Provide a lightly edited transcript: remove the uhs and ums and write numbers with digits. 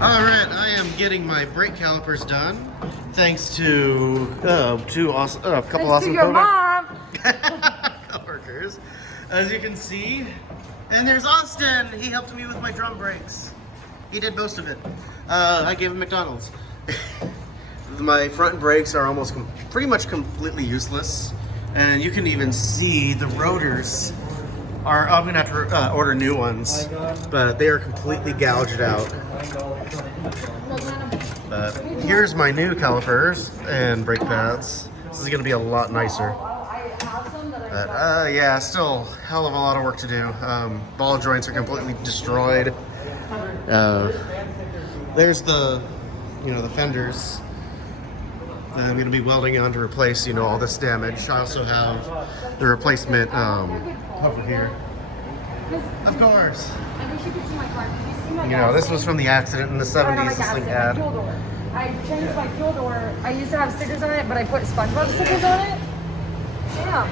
All right, I am getting my brake calipers done, thanks to a couple awesome your mom. coworkers, as you can see. And there's Austin. He helped me with my drum brakes. He did most of it. I gave him McDonald's. My front brakes are almost pretty much completely useless, and you can even see the rotors are. I'm gonna have to order new ones, but they are completely gouged out. But here's my new calipers and brake pads. This is gonna be a lot nicer. But yeah, still hell of a lot of work to do. Ball joints are completely destroyed. There's the fenders that I'm gonna be welding on to replace, all this damage. I also have the replacement cover here. Of course. I wish you could see my car. This was from the accident in the 70s. This thing had. I changed my fuel door. I used to have stickers on it, but I put SpongeBob stickers on it. Yeah.